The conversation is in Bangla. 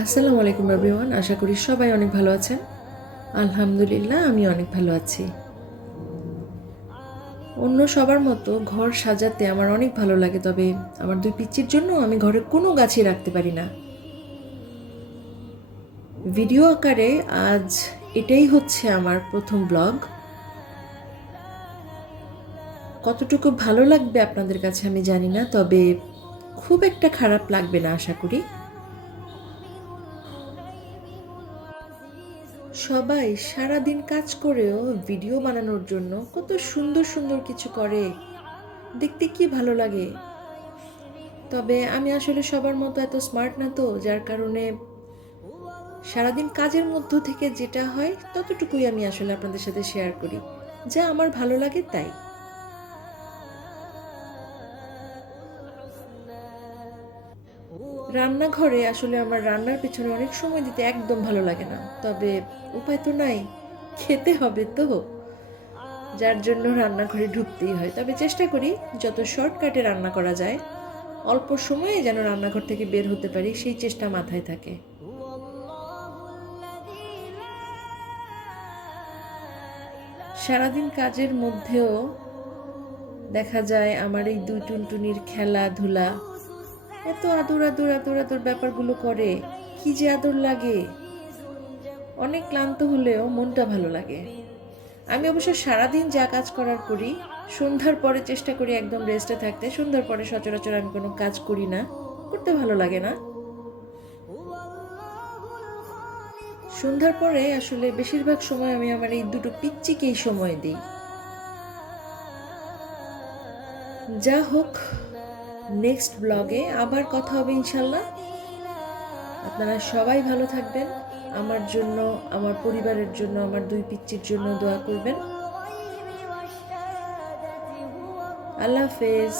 আসসালামু আলাইকুম এভরিওয়ান, আশা করি সবাই অনেক ভালো আছেন। আলহামদুলিল্লাহ, আমি অনেক ভালো আছি। অন্য সবার মতো ঘর সাজাতে আমার অনেক ভালো লাগে, তবে আমার দুই পিচ্চির জন্য আমি ঘরে কোনো গাছই রাখতে পারি না। ভিডিও আকারে আজ এটাই হচ্ছে আমার প্রথম ব্লগ। কতটুকু ভালো লাগবে আপনাদের কাছে আমি জানি না, তবে খুব একটা খারাপ লাগবে না আশা করি। সবাই সারাদিন কাজ করেও ভিডিও বানানোর জন্য কত সুন্দর সুন্দর কিছু করে, দেখতে কি ভালো লাগে। তবে আমি আসলে সবার মতো এত স্মার্ট না, তো যার কারণে সারাদিন কাজের মধ্য থেকে যেটা হয় ততটুকুই আমি আসলে আপনাদের সাথে শেয়ার করি, যা আমার ভালো লাগে তাই। রান্নাঘরে আসলে আমার রান্নার পেছনে অনেক সময় দিতে একদম ভালো লাগে না, তবে উপায় তো নাই, খেতে হবে তো, যার জন্য রান্নাঘরে ঢুকতেই হয়। তবে চেষ্টা করি যত শর্টকাটে রান্না করা যায়, অল্প সময়ে যেন রান্নাঘর থেকে বের হতে পারি, সেই চেষ্টা মাথায় থাকে। সারাদিন কাজের মধ্যেও দেখা যায় আমার এই দুই টুনটুনির খেলাধুলা, এত আদর আদর আদর আদর ব্যাপারগুলো করে, কি যে আদর লাগে। অনেক ক্লান্ত হলেও মনটা ভালো লাগে। আমি অবশ্য সারাদিন যা কাজ করার করি, সন্ধ্যার পরে চেষ্টা করি একদম রেস্টে থাকতে। সন্ধ্যার পরে সচরাচর আমি কোনো কাজ করি না, করতে ভালো লাগে না। সন্ধ্যার পরে আসলে বেশিরভাগ সময় আমি আমার এই দুটো পিচ্চিকেই সময় দিই। যা হোক, নেক্সট ব্লগে আবার কথা হবে ইনশাল্লাহ। আপনারা সবাই ভালো থাকবেন। আমার জন্য, আমার পরিবারের জন্য, আমার দুই পিচ্চির জন্য দোয়া করবেন। আল্লাহ হাফেজ।